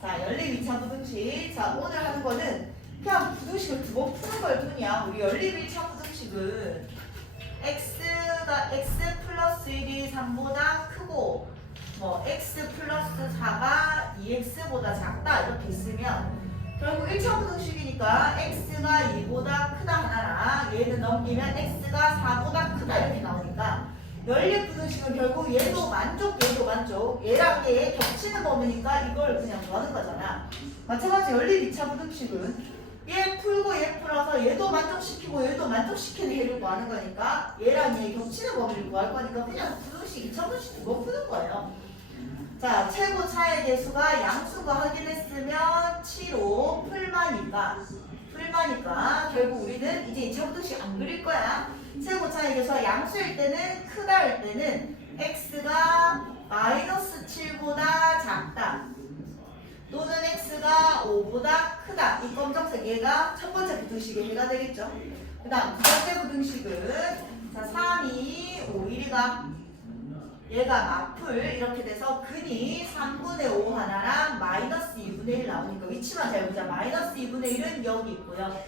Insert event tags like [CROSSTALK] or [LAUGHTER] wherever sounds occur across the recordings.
자, 연립 2차 부등식. 자, 오늘 하는 거는 그냥 부등식을 두 번 푸는 걸 뿐이야. 우리 연립 1차 부등식은 x가 x 플러스 1이 3보다 크고 뭐 x 플러스 4가 2x보다 작다 이렇게 있으면 결국 1차 부등식이니까 x가 2보다 크다 하나랑 얘는 넘기면 x가 4보다 크다 이렇게 나오니까 연립 부등식은 결국 얘도 만족 얘도 만족. 얘랑 얘 겹치는 범위니까 이걸 그냥 구하는 거잖아. 마찬가지 연립 2차 부등식은 얘 풀고 얘 풀어서 얘도 만족시키고 얘도 만족시키는 해를 구하는 거니까 얘랑 얘 겹치는 범위를 구할 거니까 그냥 부등식 2차 부등식 두번 푸는 거예요. 자, 최고 차의 개수가 양수가 확인했으면 7호 풀마니까 풀마니까 결국 우리는 이제 2차 부등식 안 그릴 거야. 최고 개수가 양수일 때는 크다 할 때는 x가 마이너스 7보다 작다. 또는 x가 5보다 크다. 이 검정색 얘가 첫 번째 부등식의 해가 되겠죠. 그 다음 두 번째 부등식은 자 3, 2, 5, 1이가 얘가 마풀 이렇게 돼서 근이 3분의 5 하나랑 마이너스 2분의 1 나오니까 위치만 잘 보자. 마이너스 2분의 1은 여기 있고요.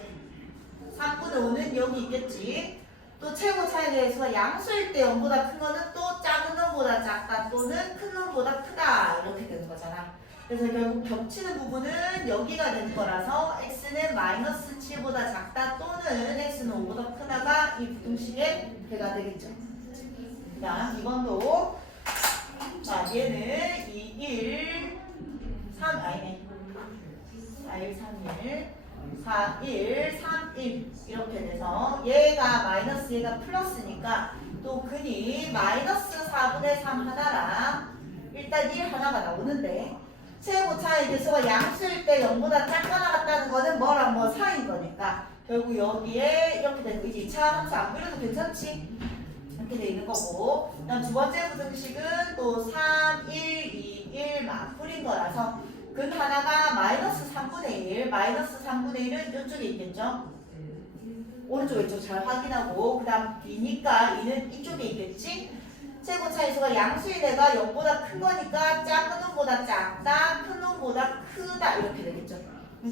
3분의 5는 여기 있겠지. 또 최고 차의 대해서 양수일 때 0보다 큰 거는 또 작은 놈보다 작다 또는 큰 놈보다 크다 이렇게 되는 거잖아. 그래서 결국 겹치는 부분은 여기가 되는 거라서 x는 마이너스 7보다 작다 또는 x는 5보다 크다가 이 부등식의 배가 되겠죠. 자, 이번도 자, 얘는 2, 1, 3 아니네. 4, 1, 3, 1, 4, 1, 3, 1 이렇게 돼서 얘가 마이너스 얘가 플러스니까 또 근이 마이너스 4분의 3 하나랑 일단 1 하나가 나오는데 최고 차의 개수가 양수일 때 0보다 작거나 같다는 거는 뭐랑 뭐 사인 거니까 결국 여기에 이렇게 거 이제 2차 함수 안 그려도 괜찮지? 이렇게 돼 있는 거고 그다음 두 번째 부등식은 또 3, 1, 2, 1 맞풀인 거라서 근 하나가 마이너스 3분의 1 마이너스 3분의 1은 이쪽에 있겠죠 오른쪽에 있죠 잘 확인하고 그 다음 B니까 이는 이쪽에 있겠지 최고 차이수가 양수인 애가 0보다 큰 거니까 작은 놈보다 작다 큰 놈보다 크다 이렇게 되겠죠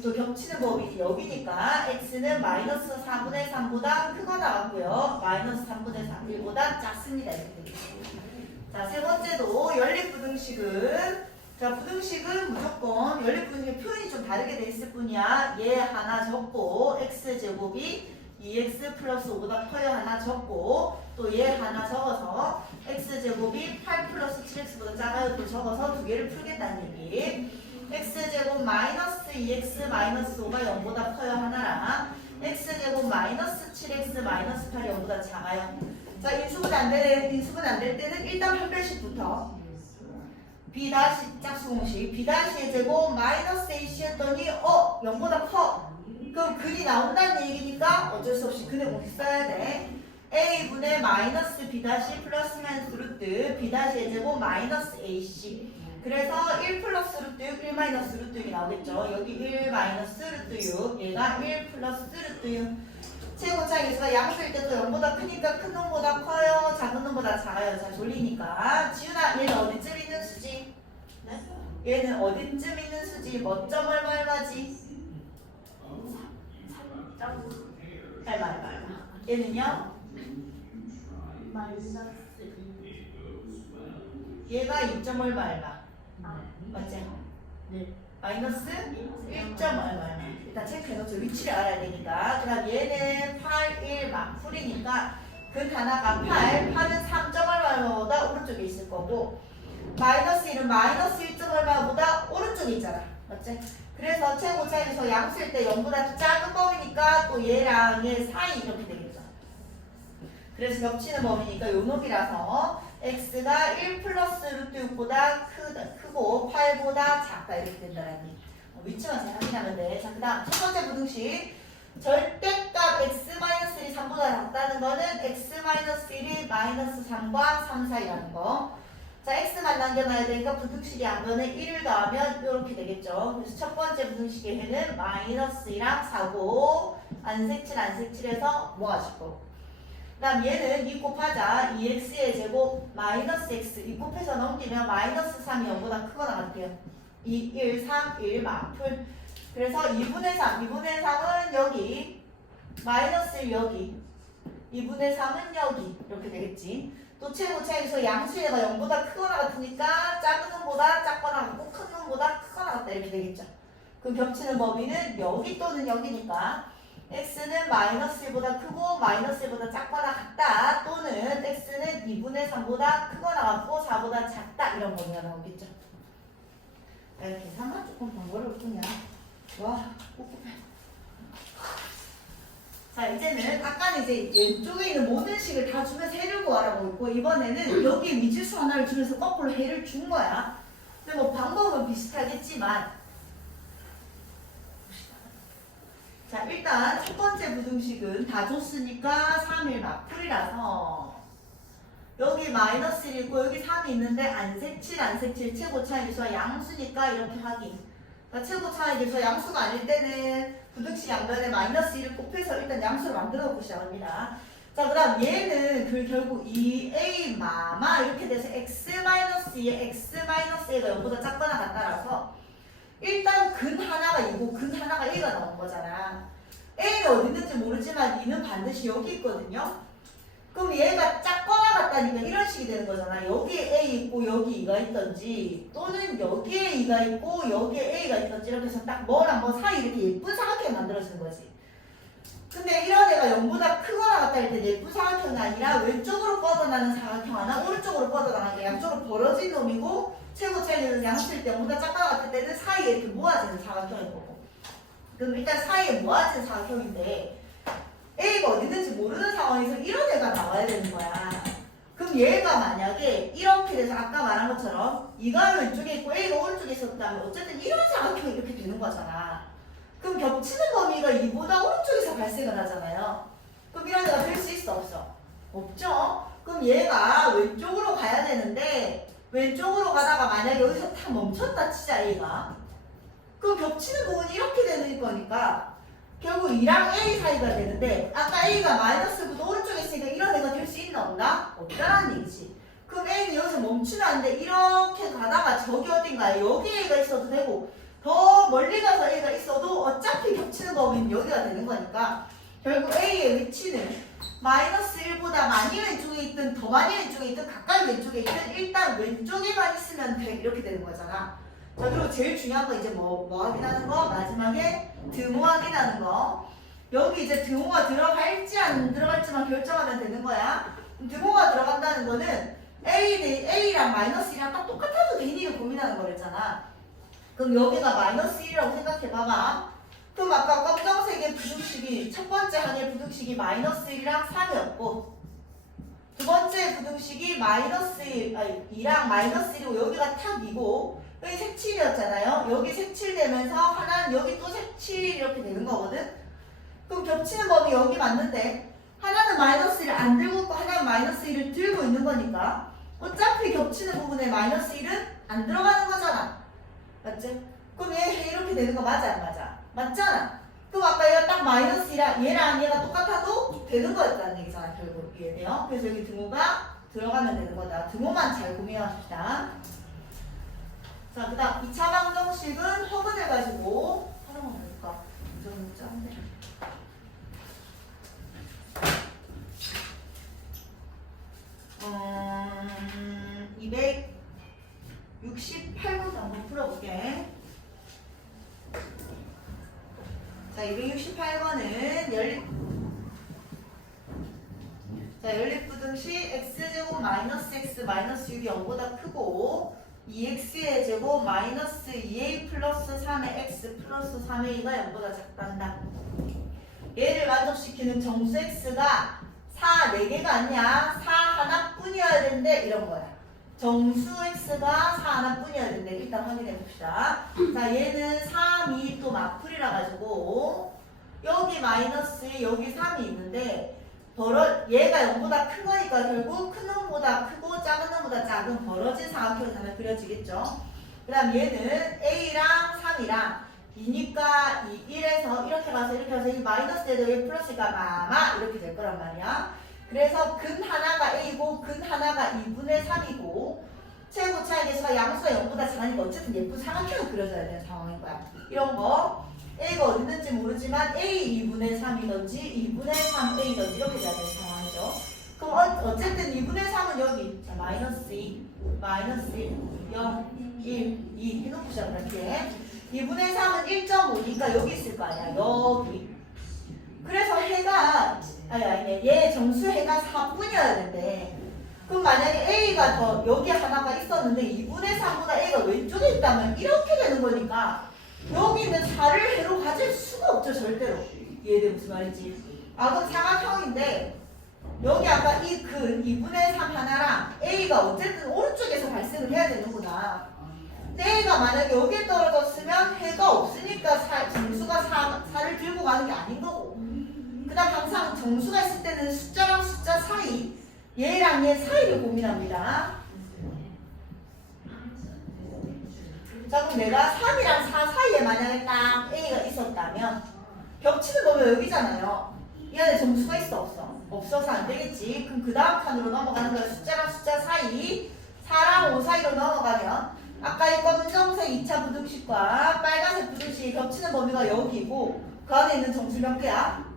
또 겹치는 법이 여기니까 x는 마이너스 4분의 3보다 크거나 나왔고요. 마이너스 3분의 3, 1보다 작습니다. 이렇게 되겠습니다. 자, 세 번째도 연립 부등식은 자, 부등식은 무조건 연립 부등식 표현이 좀 다르게 돼 있을 뿐이야. 얘 하나 적고 x제곱이 2x 플러스 5보다 커요 하나 적고 또 얘 하나 적어서 x제곱이 8 플러스 7x보다 작아요 또 적어서 두 개를 풀겠다는 얘기. x제곱 마이너스 2x 마이너스 5가 0보다 커요 하나랑 x제곱 마이너스 7x 마이너스 8이 0보다 작아요 자 인수분 안 되는 인수분 안 될 때는 일단 판별식부터 b 다시 짝수공식 b 다시의 제곱 마이너스 ac 했더니 어 0보다 커 그럼 근이 나온다는 얘기니까 어쩔 수 없이 근의 공식 써야 돼 a분의 마이너스 b 다시 플러스 마이너스 루트 b 다시의 제곱 마이너스 ac 그래서 1 플러스 루트 6, 1 마이너스 루트 6이 나오겠죠. 여기 1 마이너스 루트 6, 얘가 1 플러스 루트 6. 최고차 계수가 양수일 때도 0보다 크니까 큰 놈보다 커요, 작은 놈보다 작아요. 자, 졸리니까. 지훈아, 얘는 어디쯤 있는 수지? 네? 얘는 어디쯤 있는 수지? 뭐 점을 말마지? 닮아, 닮아. 얘는요? 얘가 2점을 말마. 맞지? 네. 마이너스 1점 얼마 일단 체크해놓죠 위치를 알아야 되니까. 그 다음 얘는 8, 1 막 풀이니까 그 하나가 8, 8은 3점 얼마보다 오른쪽에 있을 거고 마이너스 1은 마이너스 1점 얼마보다 오른쪽에 있잖아. 맞지? 그래서 최고 차이에서 양수일 때 0보다 작은 범위니까 또 얘랑 얘 사이 이렇게 되겠죠. 그래서 겹치는 범위니까 요 놈이라서 x가 1 플러스 루트 6보다 크다, 크고 8보다 작다 이렇게 된다는 얘기. 어, 위치만 잘 확인하면 돼. 자, 그 다음 첫 번째 부등식. 절대값 x-1이 3보다 작다는 거는 x-1이 마이너스 3과 3 사이라는 거. 자, x만 남겨놔야 되니까 부등식이 안 변해 1을 더하면 이렇게 되겠죠. 그래서 첫 번째 부등식의 해는 마이너스 2랑 4고 안색칠 안색칠해서 모아줄 거고. 그 다음 얘는 2 곱하자 2x의 제곱 마이너스 x 2 곱해서 넘기면 마이너스 3이 0보다 크거나 같아요 2, 1, 3, 1 마풀. 그래서 2분의 3, 2분의 3은 여기, 마이너스 1 여기, 2분의 3은 여기 이렇게 되겠지. 또 최고 차이에서 양수의 가 0보다 크거나 같으니까 작은 놈보다 작거나 같고 큰 놈보다 크거나 같다 이렇게 되겠죠. 그 겹치는 범위는 여기 또는 여기니까 x는 마이너스 1보다 크고 마이너스 1보다 작거나 같다 또는 x는 2분의 3보다 크거나 같고 4보다 작다 이런 범위가 나오겠죠. 야, 계산만 조금 뿐이야. 와, 꿉꿉해. 자, 이제는 아까는 이제 왼쪽에 있는 모든 식을 다 주면서 해를 구하라고 했고 이번에는 여기 미지수 하나를 주면서 거꾸로 해를 준 거야. 근데 뭐 방법은 비슷하겠지만 자, 일단 첫 번째 부등식은 다 줬으니까 3일 마풀이라서 여기 마이너스 1 있고 여기 3이 있는데 안색칠 안색칠 최고 차이기수와 양수니까 이렇게 확인. 그러니까 최고 차이기수 양수가 아닐 때는 부등식 양변에 마이너스 1을 곱해서 일단 양수를 만들어 보고 시작합니다. 자, 그 다음 얘는 그 결국 2a 마마 이렇게 돼서 x 마이너스 2에 x 마이너스 1가 0보다 작거나 같다라서 일단 근 하나가 2고 근 하나가 1가 나온 거잖아. A가 어디 있는지 모르지만 2는 반드시 여기 있거든요. 그럼 얘가 작거나 같다니까 이런 식이 되는 거잖아. 여기에 A 있고 여기 2가 있던지 또는 여기에 2가 있고 여기에 A가 있던지 이렇게 해서 딱 뭐랑 뭐 사이 이렇게 예쁜 사각형이 만들어지는 거지. 근데 이런 애가 0보다 크거나 같다 할 때 예쁜 사각형이 아니라 왼쪽으로 뻗어나는 사각형 하나 오른쪽으로 뻗어나가는 게 양쪽으로 벌어진 놈이고 최고 차이는 양수일 때 0보다 작거나 같을 때는 사이에 이렇게 모아지는 사각형인 거고 그럼 일단 사이에 모아지는 사각형인데 A가 어디 있는지 모르는 상황에서 이런 애가 나와야 되는 거야 그럼 얘가 만약에 이렇게 돼서 아까 말한 것처럼 이가 왼쪽에 있고 A가 오른쪽에 있었다면 어쨌든 이런 사각형이 이렇게 되는 거잖아 그럼 겹치는 범위가 이보다 오른쪽에서 발생을 하잖아요. 그럼 이런 애가 될 수 있어 없어? 없죠? 그럼 얘가 왼쪽으로 가야 되는데 왼쪽으로 가다가 만약에 여기서 탁 멈췄다 치자 얘가. 그럼 겹치는 부분이 이렇게 되는 거니까 결국 2랑 A 사이가 되는데 아까 A가 마이너스보다 오른쪽에 있으니까 이런 애가 될 수 있나 없나? 없다라는 얘기지. 그럼 A는 여기서 멈추는데 이렇게 가다가 저기 어딘가에 여기 A가 있어도 되고 더 멀리 가서 A가 있어도 어차피 겹치는 범위는 여기가 되는 거니까 결국 A의 위치는 마이너스 1보다 많이 왼쪽에 있든 더 많이 왼쪽에 있든 가까이 왼쪽에 있든 일단 왼쪽에만 있으면 돼. 이렇게 되는 거잖아. 자 그리고 제일 중요한 거 이제 뭐, 뭐 확인하는 거? 마지막에 등호 확인하는 거. 여기 이제 등호가 들어갈지 안 들어갈지만 결정하면 되는 거야. 등호가 들어간다는 거는 A, A랑 마이너스 1이랑 딱 똑같아도 되니를 고민하는 거랬잖아. 그럼 여기가 마이너스 1이라고 생각해봐봐. 그럼 아까 검정색의 부등식이 첫 번째 항의 부등식이 마이너스 1이랑 3이었고 두 번째 부등식이 마이너스 1, 아니 2랑 마이너스 1이고 여기가 탁 2고 여기 색칠이었잖아요. 여기 색칠되면서 하나는 여기 또 색칠 이렇게 되는 거거든. 그럼 겹치는 범위 여기 맞는데 하나는 마이너스 1을 안 들고 있고 하나는 마이너스 1을 들고 있는 거니까 어차피 겹치는 부분에 마이너스 1은 안 들어가는 거잖아. 맞지? 그럼 얘 이렇게 되는 거 맞아 안 맞아? 맞잖아. 그럼 아까 얘가 딱 마이너스이랑 얘랑 얘가 똑같아도 되는 거였다는 얘기잖아 결국 이해돼요? 그래서 여기 등호가 들어가면 되는 거다. 등호만 잘 고민합시다. 자, 그 다음 2차 방정식은 허근을 가지고 활용을 해볼까? 이 정도 짠데. 음, 268번 한번 풀어볼게. 자, 268번은 연립 자, 연립부등식 x제곱 마이너스 x 마이너스 6이 0보다 크고 2x의 제곱 마이너스 2a 플러스 3의 x 플러스 3a가 0보다 작단다. 얘를 만족시키는 정수 x가 4, 4개가 아니야. 4 하나뿐이어야 되는데 이런 거야. 정수 x가 4 하나뿐이어야 되는데 일단 확인해 봅시다. 자, 얘는 3이 또 마풀이라 가지고 여기 마이너스 여기 3이 있는데 벌어 얘가 0보다 큰 거니까 결국 큰 놈보다 크고 작은 놈보다 작은 벌어진 사각형이 하나 그려지겠죠. 그 다음 얘는 A랑 3이랑 2니까 이 1에서 이렇게 가서 이렇게 가서 이 마이너스 돼도 얘 플러스가 마마 이렇게 될 거란 말이야. 그래서 근 하나가 A고 근 하나가 2분의 3이고 최고 계수가 양수가 0보다 작으니까 어쨌든 예쁜 삼각형을 그려줘야 되는 상황인 거야. 이런 거 A가 어디 있는지 모르지만 A 2분의 3이든지 2분의 3A든지 이렇게 돼야 되는 상황이죠. 그럼 어, 어쨌든 2분의 3은 여기 자 마이너스 2 마이너스 1 0 1 2 해놓고 시작할게 2분의 3은 1.5니까 여기 있을 거 아니야 여기 그래서 해가 아니 아니 얘 정수 해가 4분이어야 된대. 그럼 만약에 A가 더 여기 하나가 있었는데 2분의 3보다 A가 왼쪽에 있다면 이렇게 되는 거니까 여기 있는 4를 해로 가질 수가 없죠 절대로. 이해돼? 무슨 말인지. 아 그럼 삼각형인데 여기 아까 이 근 2분의 3 하나랑 A가 어쨌든 오른쪽에서 발생을 해야 되는구나. 근데 A가 만약에 여기에 떨어졌으면 해가 없으니까 사, 정수가 4, 4를 들고 가는 게 아닌 거고 그 다음 항상 정수가 있을 때는 숫자랑 숫자 사이 얘랑 얘 사이를 고민합니다. 자 그럼 내가 3이랑 4 사이에 만약에 딱 A가 있었다면 겹치는 거면 여기잖아요. 이 안에 정수가 있어? 없어? 없어서 안 되겠지. 그럼 그 다음 칸으로 넘어가는 거야. 숫자랑 숫자 사이. 4랑 5 사이로 넘어가면 아까 이 검정색 2차 부등식과 빨간색 부등식이 겹치는 범위가 여기고 그 안에 있는 정수 몇 개야?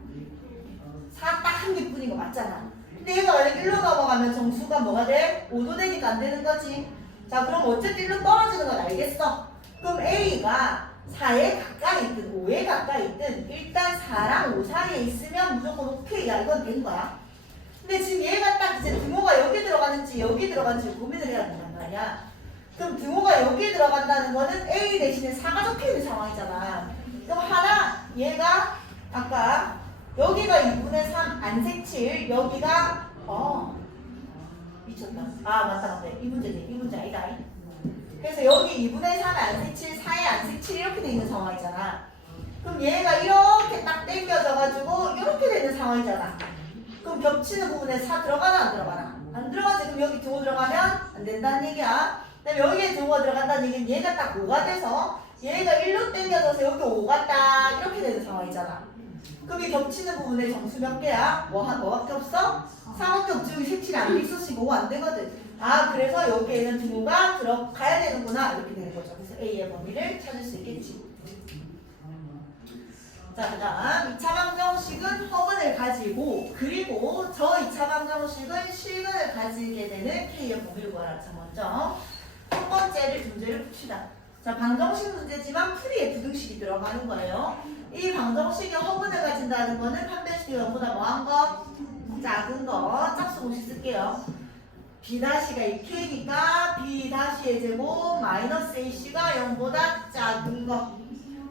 4딱한 개뿐인 거 맞잖아. 근데 얘가 만약 1로 넘어가면 정수가 뭐가 돼? 5도 되니까 안 되는 거지. 자 그럼 어쨌든 1로 떨어지는 건 알겠어. 그럼 A가 4에 가까이 있든 5에 가까이 있든 일단 4랑 5 사이에 있으면 무조건 오케이. 야 이건 된 거야. 근데 지금 얘가 딱 이제 등호가 여기 들어가는지 여기 들어가는지 고민을 해야 된단 말이야. 그럼 등호가 여기 들어간다는 거는 A 대신에 4가 적혀 있는 상황이잖아. 그럼 하나 얘가 아까 여기가 2분의 3 안색 7 여기가 어. 미쳤다. 아 맞다 맞다. 이 문제네 이 문제 아니다. 그래서 여기 2분의 3의 안색 7 4의 안색 7 이렇게 돼 있는 상황이잖아. 그럼 얘가 이렇게 딱 당겨져 가지고 이렇게 되는 상황이잖아. 그럼 겹치는 부분에 4 들어가나 안 들어가나? 안 들어가지. 그럼 여기 등호 들어가면 안 된다는 얘기야. 그다음에 여기에 등호가 들어간다는 얘기는 얘가 딱 5가 돼서 얘가 1로 당겨져서 여기 5가 딱 이렇게 되는 상황이잖아 그럼 이 겹치는 부분에 정수 몇 개야? 뭐, 한- 뭐밖에 없어? 4밖에 없지 여기 색칠이 안돼 있었으니까 5안 되거든 아 그래서 여기에는 등호가 들어가야 되는구나 이렇게 되는 거죠 그래서 A의 범위를 찾을 수 있겠지 자, 그 다음 2차 방정식은 허근을 가지고 그리고 저 2차 방정식은 실근을 가지게 되는 K의 범위를 구하라. 자, 먼저 첫 번째를 문제를 풉시다. 자, 방정식 문제지만 풀이에 부등식이 들어가는 거예요. 이 방정식이 허근을 가진다는 거는 판별식이 0보다 뭐한 거? 작은 거. 짝수 공식 쓸게요. B-가 2K니까 B-의 제곱 마이너스 AC가 0보다 작은 거.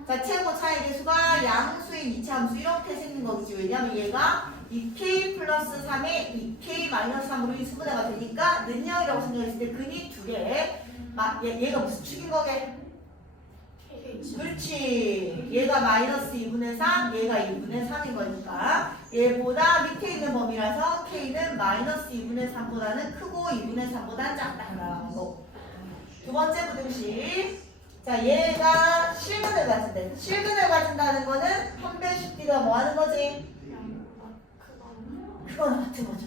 자, 최고 차이 계수가 양수인 2차 함수 이렇게 생긴 거지. 왜냐면 얘가 2k 플러스 3에 2k 마이너스 3으로 이 수분해가 되니까 능력이라고 생각했을 때 근이 두 개. 마, 얘, 얘가 무슨 축인 거게? 그렇지. 얘가 마이너스 2분의 3, 얘가 2분의 3인 거니까 얘보다 밑에 있는 범위라서 k는 마이너스 2분의 3보다는 크고 2분의 3보다 작다라는 거고. 두 번째 부등식. 자, 얘가 실근을 가진대. 실근을 가진다는 거는 B가 뭐 하는 거지? 그거는 같은 거죠.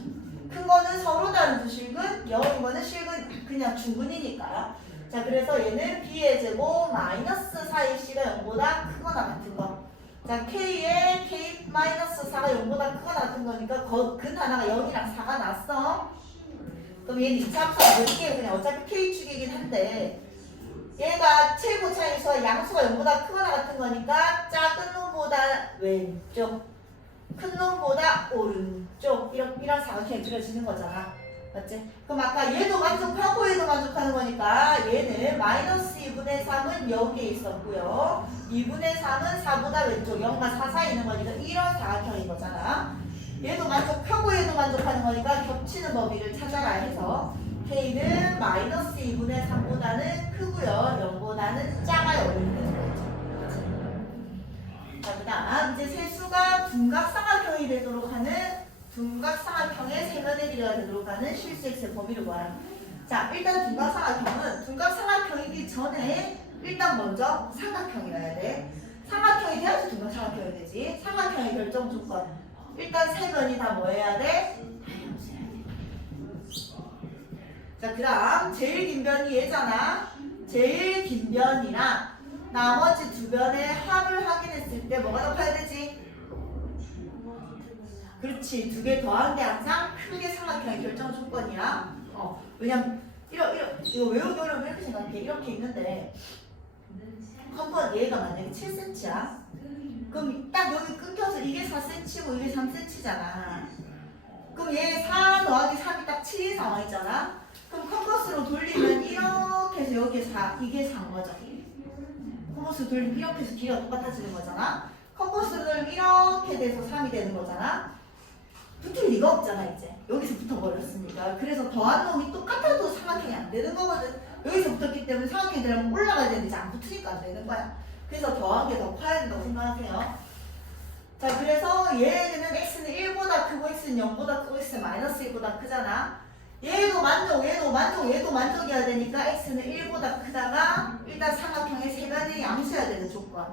큰 거는 서로 다른 두 실근, 영인 거는 실근 그냥 중근이니까. 자, 그래서 얘는 B의 제곱 마이너스 4의 C가 0보다 크거나 같은 거. 자, K의 K 마이너스 4가 0보다 크거나 같은 거니까 거, 근 하나가 0이랑 4가 났어. 그럼 얘는 2차 합성 몇 개? 그냥 어차피 K축이긴 한데 얘가 최고 차이수와 양수가 0보다 크거나 같은 거니까 작은 놈보다 왼쪽 큰 놈보다 오른쪽 이런, 이런 사각형이 그려지는 거잖아 맞지? 그럼 아까 얘도 만족하고 얘도 만족하는 거니까 얘는 마이너스 2분의 3은 여기에 있었고요 2분의 3은 4보다 왼쪽 0과 4 사이에 있는 거니까 이런 사각형인 거잖아 얘도 만족하고 얘도 만족하는 거니까 겹치는 범위를 찾아라 해서 K는 마이너스 2분의 3보다는 크고요. 0보다는 작아요. 자, 그 다음 이제 세수가 둔각삼각형이 되도록 하는 둔각삼각형의 세면의 길이가 되도록 하는 실수 X의 범위를 구하라. 자, 일단 둔각삼각형은 둔각삼각형이기 전에 일단 먼저 삼각형이어야 돼. 삼각형이 돼야지 둔각삼각형이 되지. 삼각형의 결정 조건. 일단 세 면이 다 뭐 해야 돼? 자, 자, 그 다음 제일 긴 변이 얘잖아. 제일 긴 변이랑 나머지 두 변의 합을 확인했을 때 뭐가 더 커야 되지? 그렇지. 두 개 더한 게 항상 크게 삼각형의 결정 조건이야. 어, 왜냐면 이러, 이러, 이거 외우기 어려우면 이렇게 생각해. 이렇게 있는데 한번 얘가 만약에 7cm야. 그럼 딱 여기 끊겨서 이게 4cm고 이게 3cm잖아. 그럼 얘 4 더하기 3이 딱 7인 상황이잖아. 그럼 컴퍼스로 돌리면 이렇게 해서 여기에 4, 이게 4인 거죠. 컴퍼스 돌리면 이렇게 해서 길이가 똑같아지는 거잖아. 컴퍼스로 돌리면 이렇게 돼서 3이 되는 거잖아. 붙을 리가 없잖아 이제. 여기서 붙어버렸으니까. 그래서 더한 놈이 똑같아도 삼각형이 안 되는 거거든. 여기서 붙었기 때문에 삼각형이 되려면 올라가야 되는데 안 붙으니까 안 되는 거야. 그래서 더한 게 더 커야 된다고 생각하세요. 자 그래서 얘는 x는 1보다 크고 x는 0보다 크고 x는 마이너스 1보다 크잖아. 얘도 만족 얘도 만족 얘도 만족이어야 되니까 x는 1보다 크다가 일단 삼각형의 세 가지 양수여야 되는 조건.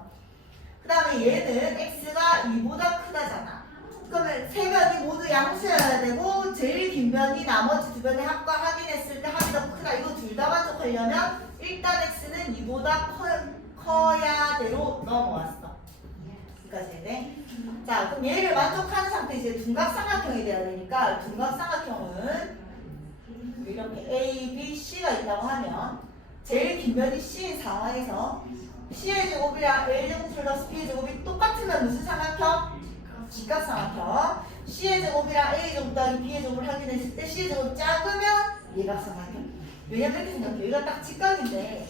그 다음에 얘는 x가 2보다 크다잖아 그러면 세 변이 모두 양수여야 되고 제일 긴 변이 나머지 두 변의 합과 확인했을 때 합이 더 크다. 이거 둘 다 만족하려면 일단 x는 2보다 커, 커야 대로 넘어왔어. 여기까지 해야 돼. 자 그럼 얘를 만족하는 상태 이제 둔각삼각형이 돼야 되니까 둔각삼각형은 이렇게 A, B, C가 있다고 하면 제일 긴 변이 C인 상황에서 C의 제곱이랑 A 제곱 플러스 B의 제곱이 똑같으면 무슨 삼각형? 직각삼각형 C의 제곱이랑 A의 제곱 더하기 B의 제곱을 확인했을 때 C의 제곱이 작으면 예각삼각형. 왜냐면 이렇게 생각해 여기가 딱 직각인데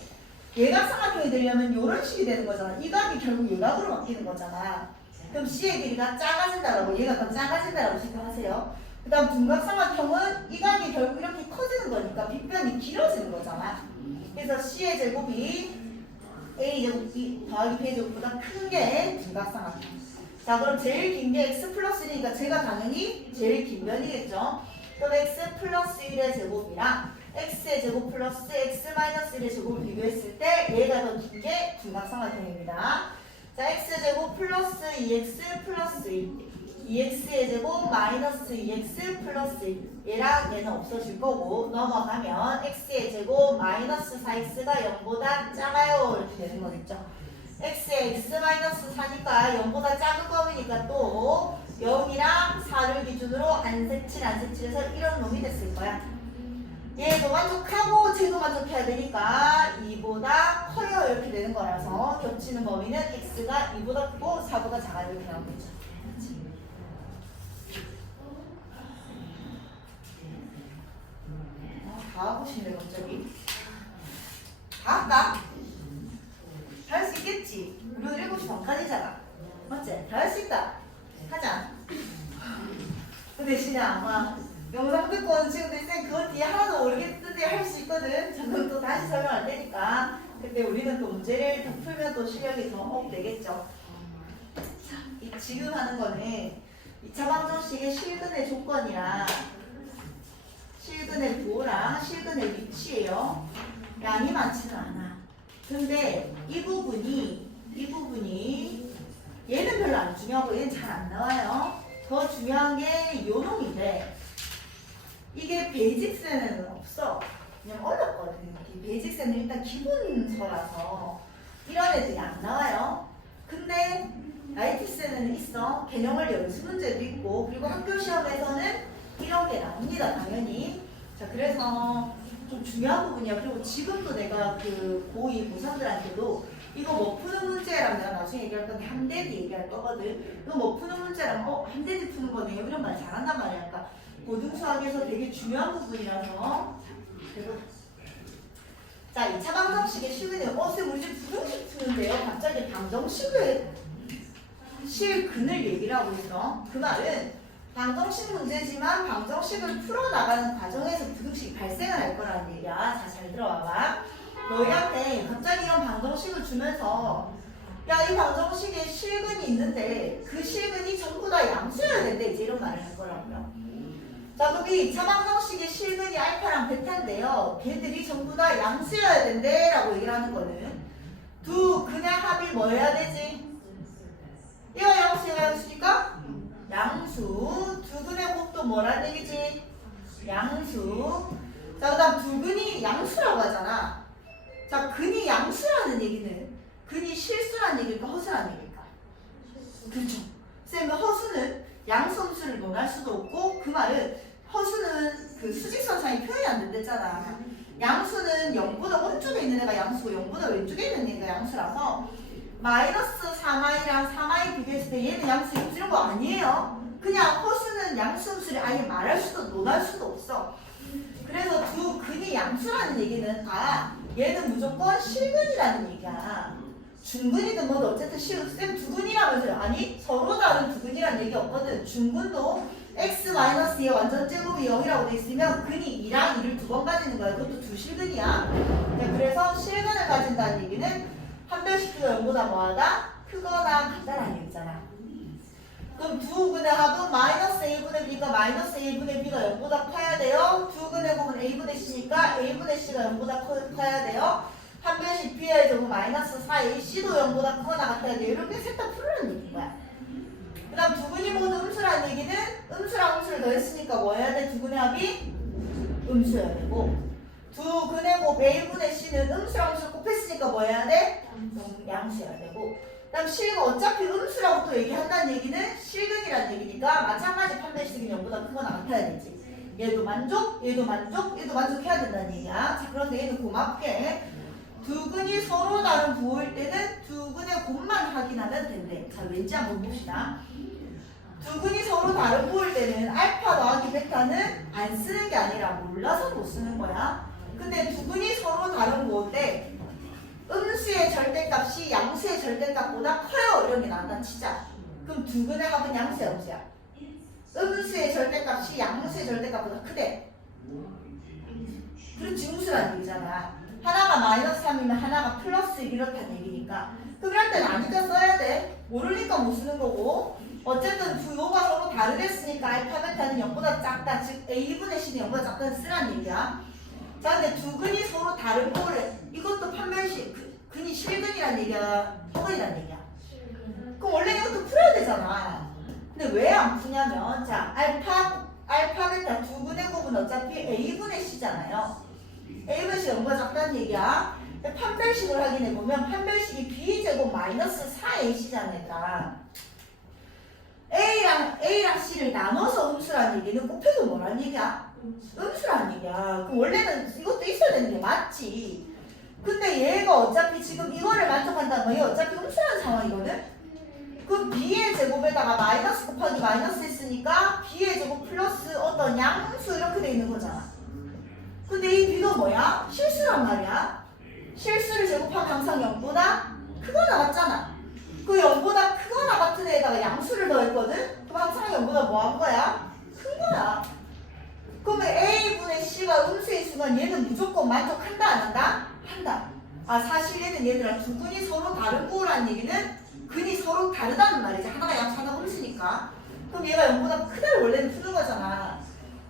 예각삼각형이 되려면 이런 식이 되는 거잖아. 이 각이 결국 예각으로 바뀌는 거잖아. 그럼 C의 길이가 작아진다라고 얘가 더 작아진다라고 생각하세요. 그 다음 둔각삼각형은 이 각이 결국 이렇게 커지는 거니까 빗변이 길어지는 거잖아. 그래서 C의 제곱이 A 제곱 B 더하기 B의 제곱보다 큰게 둔각삼각형 자 그럼 제일 긴 게 x 플러스 1이니까 제가 당연히 제일 긴 변이겠죠. 그럼 x 플러스 1의 제곱이랑 x의 제곱 플러스 x 마이너스 1의 제곱을 비교했을 때 얘가 더 긴 게 중각삼각형입니다. 자 x 제곱 플러스 2x 플러스 1 2x의 제곱 마이너스 2x 플러스 1 얘랑 얘는 없어질 거고 넘어가면 x의 제곱 마이너스 4x가 0보다 작아요 이렇게 되는 거겠죠. X의 x 마이너스 4니까 0보다 작은 범위니까 또 0이랑 4를 기준으로 안 색칠 안 색칠해서 이런 놈이 됐을 거야. 얘도 만족하고 쟤도 만족해야 되니까 2보다 커요 이렇게 되는 거라서 겹치는 범위는 x가 2보다 크고 4보다 작아요 이렇게 나오겠죠. 아, 다 하고 싶네 갑자기. 다 할까? 할 수 있겠지. 우리 오늘 7시 반까지잖아. 맞지? 다 할 수 있다. 하자. 그 대신에 아마 영상 듣고 온 친구들이 쌤 그거 뒤에 하나도 모르겠는데 할 수 있거든. 저는 또 다시 설명할 테니까. 근데 우리는 또 문제를 더 풀면 또 실력이 더업 되겠죠. 자, 이 지금 하는 거는 2차 방정식의 실근의 조건이랑 실근의 부호랑 실근의 위치예요. 양이 많지는 않아. 근데 이 부분이 이 부분이 얘는 별로 안 중요하고 얘는 잘 안 나와요. 더 중요한 게 요놈인데 이게 베이직세는 없어. 그냥 어렵거든. 이 베이직세는 일단 기본서라서 이런 애들이 안 나와요. 근데 나이티스는 있어. 개념을 연습 문제도 있고 그리고 학교 시험에서는 이런 게 나옵니다. 당연히. 자 그래서 좀 중요한 부분이야. 그리고 지금도 내가 그 고2 고3들한테도 이거 뭐 푸는 문제랑 내가 나중에 얘기할 건데 함대지 얘기할 거거든. 이거 뭐 푸는 문제랑 어 함대지 푸는 거네요. 이런 말 잘한단 말이야. 그러니까 고등 수학에서 되게 중요한 부분이라서 그리고 자 2차 방정식의 실근이요. 어쌤 우리 지금 부등식 푸는데요. 갑자기 방정식을 실근을 얘기를 하고 있어. 그 말은 방정식 문제지만 방정식을 풀어나가는 과정에서 부등식이 발생을 할 거라는 얘기야. 자, 잘 들어와봐. 너희한테 갑자기 이런 방정식을 주면서 야, 이 방정식에 실근이 있는데 그 실근이 전부 다 양수여야 된대. 이제 이런 말을 할 거라고요. 자, 그럼 이 차방정식의 실근이 알파랑 베타인데요. 걔들이 전부 다 양수여야 된대. 라고 얘기를 하는 거는 두 그냥 합이 뭐여야 되지? 이거 양수, 이거 양수니까? 양수 두근의 곱도 뭐라는 얘기지? 양수. 자 그다음 두근이 양수라고 하잖아. 자 근이 양수라는 얘기는 근이 실수라는 얘기일까 허수라는 얘기일까? 그렇죠. 선생님 허수는 양수함수를 논할 수도 없고 그 말은 허수는 그 수직선상이 표현이 안 된댔잖아. 양수는 0보다 오른쪽에 있는 애가 양수고 0보다 왼쪽에 있는 애가 양수라서 마이너스 4마이랑 4마이 비교했을 때 얘는 양수 이런 거 아니에요. 그냥 허수는 양수음수를 아예 말할 수도 논할 수도 없어. 그래서 두 근이 양수라는 얘기는 아 얘는 무조건 실근이라는 얘기야. 중근이든 뭐든 어쨌든 실쌤 두근이라면서요. 아니 서로 다른 두 근이라는 얘기 없거든. 중근도 x 마이너스 2의 완전 제곱이 0이라고 돼 있으면 근이 2랑 2를 두 번 가지는 거야. 그것도 두 실근이야. 자, 그래서 실근을 가진다는 얘기는 한 별씩 가 0보다 뭐하다? 크거나 같다라는 얘기잖아. 그럼 두 근의 합은 마이너스 a분의 b가 마이너스 a분의 b가 0보다 커야 돼요. 두 근의 곱은 a분의 c니까 a분의 c가 0보다 커, 커야 돼요. 한 변씩 b의 제곱 마이너스 4ac도 0보다 크거나 같아야 돼요. 이렇게 셋 다 풀으라는 얘기인 거야. 그 다음 두 근이 모두 음수라는 얘기는 음수랑 음수를 더했으니까 뭐 해야 돼? 두 근의 합이 음수여야 되고 두곱 a분의 c는 음수랑 음수를 곱했으니까 뭐 해야 돼? 음, 양수여야 되고 그다음 실근 어차피 음수라고 또 얘기한다는 얘기는 실근이라는 얘기니까 마찬가지 판별식은 0보다 크거나 같아야 되지. 얘도 만족, 얘도 만족, 얘도 만족해야 된다는 얘기야. 자, 그런데 얘는 고맙게 두 근이 서로 다른 부호일 때는 두 근의 곱만 확인하면 된대. 자, 왠지 한번 봅시다. 두 근이 서로 다른 부호일 때는 알파 더하기 베타는 안 쓰는 게 아니라 몰라서 못 쓰는 거야. 근데 두 근이 서로 다른 부호인데 음수의 절대값이 양수의 절대값보다 커요. 이런 게 나온다 치자 그럼 두 근의 합은 양수야 음수야? 음수의 절대값이 양수의 절대값보다 크대. 그렇지 음수라는 얘기잖아. 하나가 마이너스 3이면 하나가 플러스 1 이렇다는 얘기니까. 이럴 때는 아니까 써야 돼. 모르니까 못 쓰는 거고. 어쨌든 두 요가 서로 다르댔으니까 알파 베타는 0보다 작다. 즉 a분의 c는 0보다 작다는 쓰라는 얘기야 자, 근데 두 근이 서로 다른 거를 이것도 판별식 그, 근이 실근이란 얘기야, 허근이란 얘기야. 그럼 원래 이것도 풀어야 되잖아. 근데 왜 안 푸냐면 자, 알파 알파 베타 두 근의 곱은 어차피 a분의 c잖아요. a분의 c 0보다 작다는 얘기야. 판별식을 확인해 보면 판별식이 b 제곱 마이너스 4ac잖아, 일단. a랑 a랑 c를 나눠서 음수라는 얘기는 곱해도 뭐라는 얘기야? 음수란 얘기야. 그럼 원래는 이것도 있어야 되는 게 맞지. 근데 얘가 어차피 지금 이거를 만족한다는 거얘 어차피 음수라는 상황이거든? 그 b의 제곱에다가 마이너스 곱하기 마이너스 했으니까 b의 제곱 플러스 어떤 양수 이렇게 돼 있는 거잖아. 근데 이 b가 뭐야? 실수란 말이야. 실수를 제곱하면 항상 0보다 크거나 같잖아. 그 0보다 크거나 같은 애에다가 양수를 더했거든? 그럼 항상 0보다 뭐 한 거야? 큰 거야. 그러면 A분의 C가 음수의 수는 얘는 무조건 만족한다 안 한다? 한다. 아 사실 얘는 얘들아 두 근이 서로 다른 거라는 얘기는 근이 서로 다르다는 말이지. 하나가 양수 하나가 음수니까. 그럼 얘가 0보다 크다를 원래는 푸는 거잖아.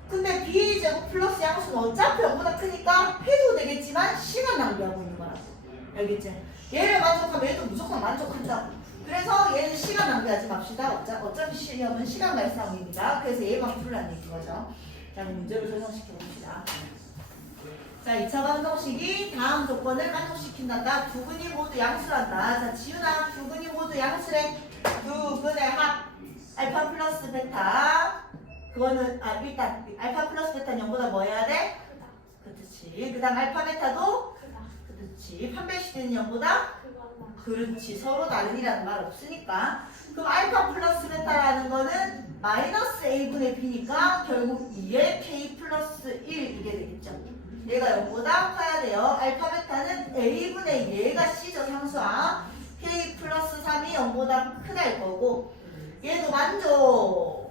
근데 B 제곱 플러스 양수는 어차피 0보다 크니까 해도 되겠지만 시간 낭비하고 있는 거라고. 알겠지? 얘를 만족하면 얘도 무조건 만족한다고. 그래서 얘는 시간 낭비하지 맙시다. 어차, 어차피 시험은 시간 말싸움입니다. 그래서 얘만 풀라는 얘기인 거죠. 자, 그럼 문제를 설명시켜 봅시다. 자, 2차 방정식이 다음 조건을 만족시킨단다. 두 근이 모두 양수란다. 자, 지훈아, 두 근이 모두 양수래. 두 근의 합. 알파 플러스 베타. 그거는, 아, 일단, 알파 플러스 베타는 0보다 뭐 해야 돼? 그렇지. 그 다음 알파 베타도? 그렇지. 판별식은 0보다? 그렇지. 서로 다른이라는 말 없으니까. 그럼 알파 플러스 베타라는 거는 마이너스 a분의 b니까 결국 2의 k 플러스 1 이게 되겠죠. 얘가 0보다 커야 돼요. 알파 베타는 a분의 얘가 c죠 상수항. k 플러스 3이 0보다 크다일 거고 얘도 만족.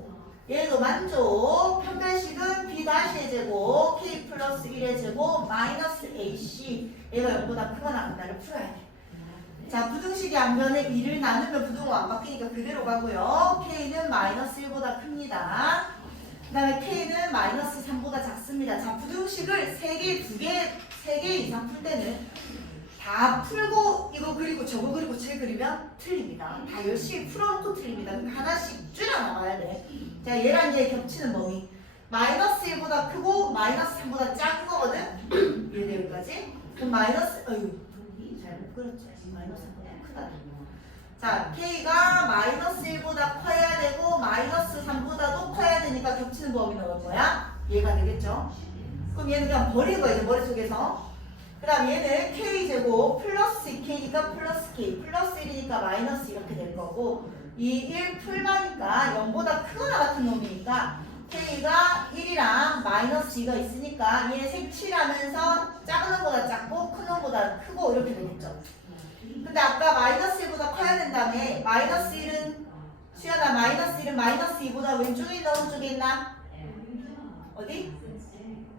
얘도 만족. 판별식은 b 다시의 제곱 k 플러스 1의 제곱 마이너스 ac 얘가 0보다 크거나 같다를 풀어야 돼. 자, 부등식의 양변에 2를 나누면 부등호 안 바뀌니까 그대로 가고요. K는 마이너스 1보다 큽니다. 그 다음에 K는 마이너스 3보다 작습니다. 자, 부등식을 3개, 2개, 3개 이상 풀 때는 다 풀고 이거 그리고 저거 그리고 쟤 그리면 틀립니다. 다 열심히 풀어놓고 틀립니다. 그러니까 하나씩 줄여 나가야 돼. 자, 얘랑 얘 겹치는 범위. 마이너스 1보다 크고 마이너스 3보다 작은 거거든? [CLEARS THROAT] 얘네 여기까지. 그럼 마이너스, 어휴, 잘못 그렸지. 마이너스 3보다 크다. 자, K가 마이너스 1보다 커야 되고 마이너스 3보다도 커야 되니까 겹치는 범위 넣은 거야. 얘가 되겠죠? 그럼 얘는 그냥 버린 거야, 이제 머릿속에서. 그 다음 얘는 K제곱 플러스 2K니까 플러스 K, 플러스 1이니까 마이너스 이렇게 될 거고 이 1 풀마니까 0보다 크거나 같은 놈이니까 K가 1이랑 마이너스 2가 있으니까 얘 색칠하면서 작은 놈보다 작고 큰 놈보다 크고 이렇게 되겠죠. 근데 아까 마이너스 1보다 커야 된다며. 마이너스 1은 수연아 마이너스 1은 마이너스 2보다 왼쪽에 있나 오른쪽에 있나? 어디?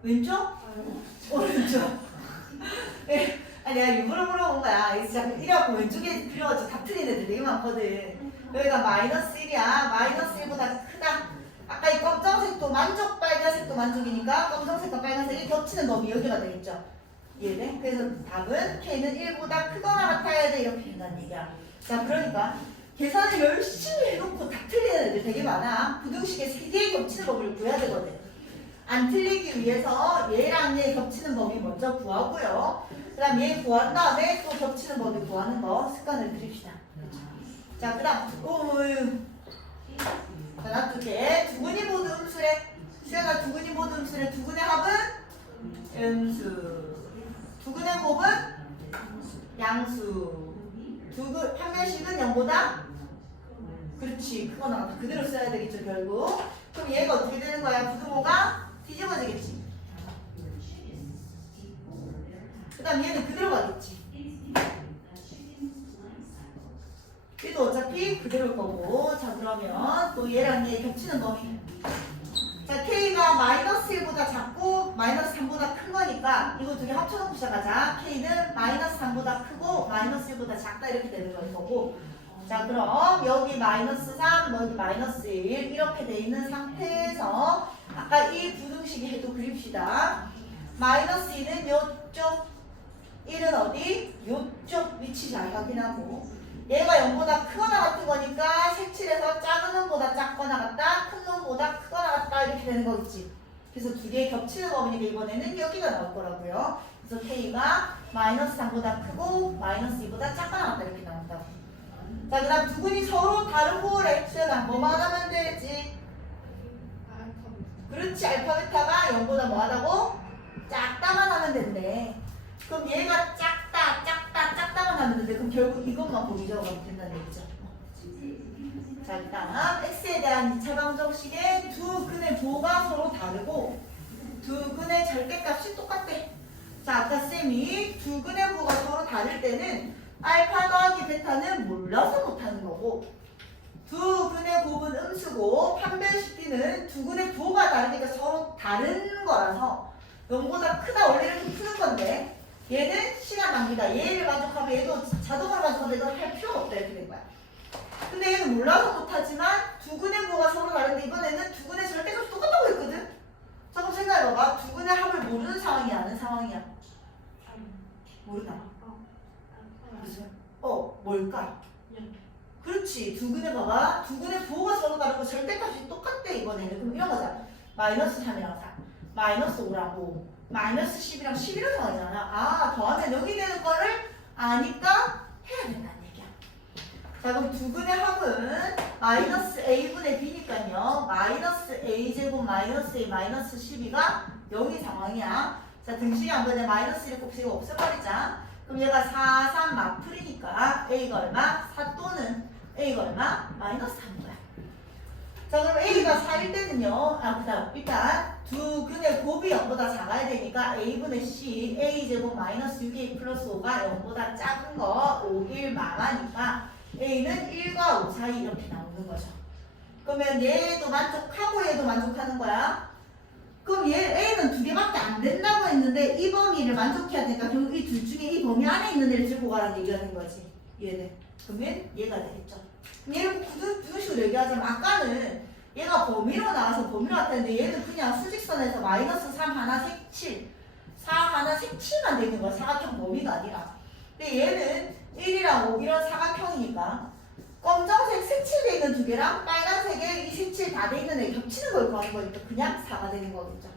왼쪽? 오른쪽. 네, [LAUGHS] 아니 내가 일부러 물어본 거야. 진짜 이래갖고 왼쪽에 필요 없지 다 틀린 애들 되게 많거든. 여기가 마이너스 1이야. 마이너스 1보다 크다. 아까 이 검정색도 만족 빨간색도 만족이니까 검정색과 빨간색이 겹치는 범위 여기가 되겠죠 이해돼? 그래서 답은 K는 1보다 크거나 같아야 돼 이렇게 된다는 얘기야 자 그러니까 계산을 열심히 해놓고 다 틀리는 애들 되게 많아 부등식에 세 개의 겹치는 범위를 구해야 되거든 안 틀리기 위해서 얘랑 얘 겹치는 범위 먼저 구하고요 그 다음 얘 구한 다음에 또 겹치는 범위 구하는 거 습관을 들입시다 자, 그 다음, 오유. 자, 놔둘게. 두근이 모두 음수래. 수연아, 두근이 모두 음수래. 두근의 합은? 음수. 두근의 곱은? 양수. 두근, 판별식은 0보다? 그렇지. 그거나 같아. 그대로 써야 되겠죠, 결국. 그럼 얘가 어떻게 되는 거야? 부등호가 뒤집어지겠지. 그 다음 얘는 그대로 가겠지. 얘도 어차피 그대로일 거고 자 그러면 또 얘랑 얘 겹치는 범위 자 K가 마이너스 1보다 작고 마이너스 3보다 큰 거니까 이거 두 개 합쳐놓고 시작하자. K는 마이너스 3보다 크고 마이너스 1보다 작다. 이렇게 되는 걸 거고. 자 그럼 여기 마이너스 3 여기 마이너스 1 이렇게 돼 있는 상태에서 아까 이 부등식 해도 그립시다. 마이너스 2는 요쪽 1은 어디? 요쪽 위치 잘 확인하고 얘가 0보다 크거나 같은 거니까 색칠해서 작은 놈보다 작거나 같다 큰 놈보다 크거나 같다 이렇게 되는 거겠지. 그래서 두 개 겹치는 범위니까 이번에는 여기가 나올 거라고요. 그래서 K가 마이너스 3보다 크고 마이너스 2보다 작거나 같다 이렇게 나온다고 자 그 다음 두 분이 서로 다른 거래 수연아 뭐만 하면 되지? 그렇지 알파 베타가 0보다 뭐하다고? 작다만 하면 된대 그럼 얘가 작다 작다 하면 된대 그럼 결국 이것만 보기 적어가면 된다는 얘기죠. 자 일단 x에 대한 2차 방정식의 두 근의 부호가 서로 다르고 두 근의 절대값이 똑같대. 자 아까 쌤이 두 근의 부호가 서로 다를 때는 알파 더하기 베타는 몰라서 못하는 거고 두 근의 곱은 음수고 판별식기는 두 근의 부호가 다르니까 서로 다른 거라서 0보다 크다 원래 이렇게 푸는 건데 얘는 시간 낭비다. 얘를 만족하면 얘도 자동으로 만족하면 얘도 할 필요가 없다. 이렇게 된 거야. 근데 얘는 몰라서 못하지만 두 근의 부호가 서로 다른데 이번에는 두 근의 절대값이 똑같다고 했거든? 자 그럼 생각해봐봐. 두 근의 합을 모르는 상황이야 아는 상황이야. 모르나 무슨? 어 뭘까? 그렇지. 두 근의 봐봐. 두 근의 부호가 서로 다르고 절대값이 똑같대 이번에는. 그럼 이런 거잖아. 마이너스 3이랑 4 마이너스 5랑 5 마이너스 10이랑 11이랑 상황이잖아. 아 더하면 여기 되는 거를 아니까 해야 된다는 얘기야. 자 그럼 두 근의 합은 마이너스 a분의 b니까요. 마이너스 a제곱 마이너스 a 마이너스 12가 0인 상황이야. 자 등식이 안 보내 마이너스 1 곱셈이 없애버리자. 그럼 얘가 4, 3 맞풀이니까 a가 얼마? 4 또는 a가 얼마? 마이너스 3인 거야. 자 그럼 a가 4일 때는요. 아 그다음 일단 두 근의 곱이 0보다 작아야 되니까 a분의 c a제곱 마이너스 6a 플러스 5가 0보다 작은 거 5, 1 망하니까 a는 1과 5 사이 이렇게 나오는 거죠. 그러면 얘도 만족하고 얘도 만족하는 거야. 그럼 얘 A는 두 개밖에 안 된다고 했는데 이 범위를 만족해야 되니까 결국 이 둘 중에 이 범위 안에 있는 애를 들고 가라는 얘기가 된 거지 얘네 그러면 얘가 되겠죠. 얘를 부두, 부두식으로 얘기하자면 아까는 얘가 범위로 나와서 범위로 나타냈는데 얘는 그냥 수직선에서 마이너스 3 하나 색칠. 4 하나 색칠만 되는 거야. 사각형 범위가 아니라. 근데 얘는 1이랑 5 이런 사각형이니까 검정색 색칠돼 있는 두 개랑 빨간색에 이 색칠 다 돼 있는 애 겹치는 걸 구하는 거니까 그냥 4가 되는 거겠죠.